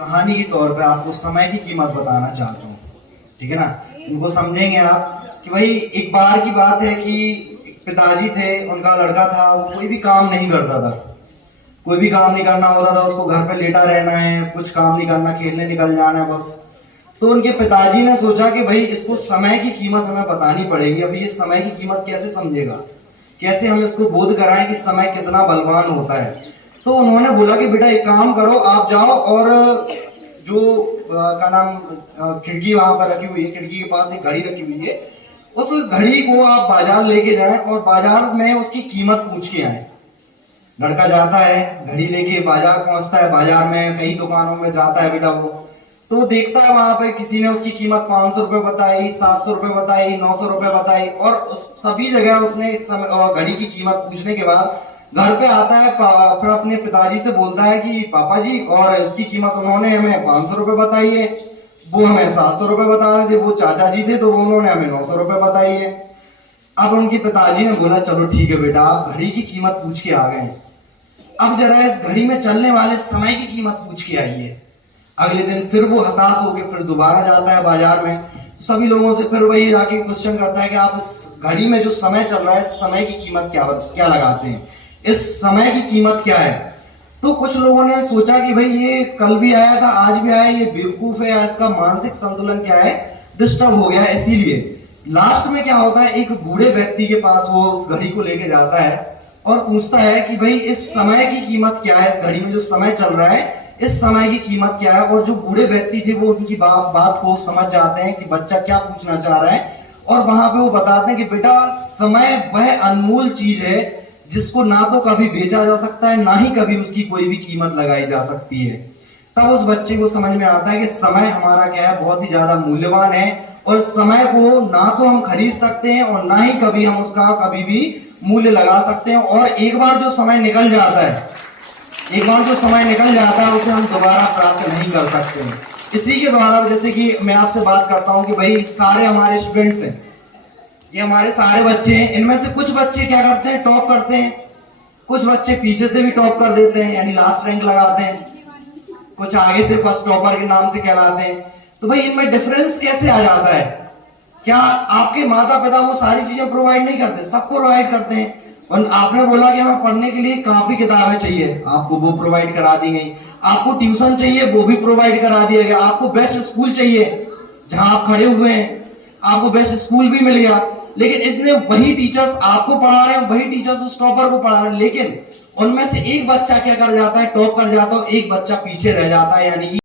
कहानी के तौर पे आपको समय की कीमत बताना चाहता हूँ, ठीक है ना। इनको समझेंगे आप कि भाई एक बार की बात है कि पिताजी थे, उनका लड़का था, वो कोई भी काम नहीं करता था, कोई भी काम नहीं करना होता था उसको, घर पे लेटा रहना है, कुछ काम नहीं करना, खेलने निकल जाना है बस। तो उनके पिताजी ने सोचा कि भाई इसको समय की कीमत हमें बतानी पड़ेगी। अभी ये समय की कीमत कैसे समझेगा, कैसे हम इसको बोध कराएं कि समय कितना बलवान होता है। तो उन्होंने बोला कि बेटा एक काम करो, आप जाओ और जो क्या नाम खिड़की वहां पर रखी हुई है, खिड़की के पास एक घड़ी रखी हुई है, उस घड़ी को आप बाजार लेके जाएं और बाजार में उसकी कीमत पूछ के आए। लड़का जाता है, घड़ी लेके बाजार पहुंचता है, बाजार में कई दुकानों में जाता है बेटा वो, तो वो देखता है वहां पे किसी ने उसकी कीमत 500 रुपए बताई, 700 रुपए बताई, 900 रुपए बताई, और उस सभी जगह उसने घड़ी की कीमत पूछने के बाद घर पे आता है, फिर अपने पिताजी से बोलता है कि पापा जी, और इसकी कीमत उन्होंने हमें 500 रुपए बताई है, वो हमें 700 रुपए बता रहे थे, वो चाचा जी थे तो उन्होंने हमें 900 रुपए बताई है। अब उनके पिताजी ने बोला चलो ठीक है बेटा, आप घड़ी की कीमत पूछ के आ गए, अब जरा इस घड़ी में चलने वाले समय की कीमत पूछ के आइए। अगले दिन फिर वो हताश होकर फिर दोबारा जाता है बाजार में, सभी लोगों से फिर वही जाके क्वेश्चन करता है कि आप इस घड़ी में जो समय चल रहा है, समय की कीमत क्या लगाते हैं, इस समय की कीमत क्या है। तो कुछ लोगों ने सोचा कि भाई ये कल भी आया था, आज भी आया, ये बेवकूफ है या इसका मानसिक संतुलन क्या है, डिस्टर्ब हो गया है। इसीलिए लास्ट में क्या होता है, एक बूढ़े व्यक्ति के पास वो उस घड़ी को लेके जाता है और पूछता है कि भाई इस समय की कीमत क्या है, इस घड़ी में जो समय चल रहा है इस समय की कीमत क्या है। और जो बूढ़े व्यक्ति थे वो उनकी बात को समझ जाते हैं कि बच्चा क्या पूछना चाह रहा है, और वहां पे वो बताते हैं कि बेटा समय वह अनमोल चीज है जिसको ना तो कभी बेचा जा सकता है, ना ही कभी उसकी कोई भी कीमत लगाई जा सकती है। तब उस बच्चे को समझ में आता है कि समय हमारा क्या है, बहुत ही ज्यादा मूल्यवान है, और समय को ना तो हम खरीद सकते हैं और ना ही कभी हम उसका कभी भी मूल्य लगा सकते हैं। और एक बार जो समय निकल जाता है, एक बार जो समय निकल जाता है उसे हम दोबारा प्राप्त नहीं कर सकते हैं। इसी के द्वारा जैसे कि मैं आपसे बात करता हूं कि भाई सारे हमारे स्टूडेंट्स हैं, ये हमारे सारे बच्चे हैं, इनमें से कुछ बच्चे क्या करते हैं, टॉप करते हैं, कुछ बच्चे पीछे से भी टॉप कर देते हैं, यानी लास्ट रैंक लगाते हैं, कुछ आगे से फर्स्ट टॉपर के नाम से कहलाते हैं। तो भाई इनमें डिफरेंस कैसे आ जाता है? क्या आपके माता पिता वो सारी चीजें प्रोवाइड नहीं करते? सब प्रोवाइड करते हैं। और आपने बोला कि हमें पढ़ने के लिए काफी किताबें चाहिए, आपको वो प्रोवाइड करा दी गई, आपको ट्यूशन चाहिए वो भी प्रोवाइड करा दिया गया, आपको बेस्ट स्कूल चाहिए जहां आप खड़े हुए हैं, आपको बेस्ट स्कूल भी मिल गया। लेकिन इतने वही टीचर्स आपको पढ़ा रहे हैं, वही टीचर्स उस टॉपर को पढ़ा रहे हैं, लेकिन उनमें से एक बच्चा क्या कर जाता है, टॉप कर जाता है, एक बच्चा पीछे रह जाता है, यानी कि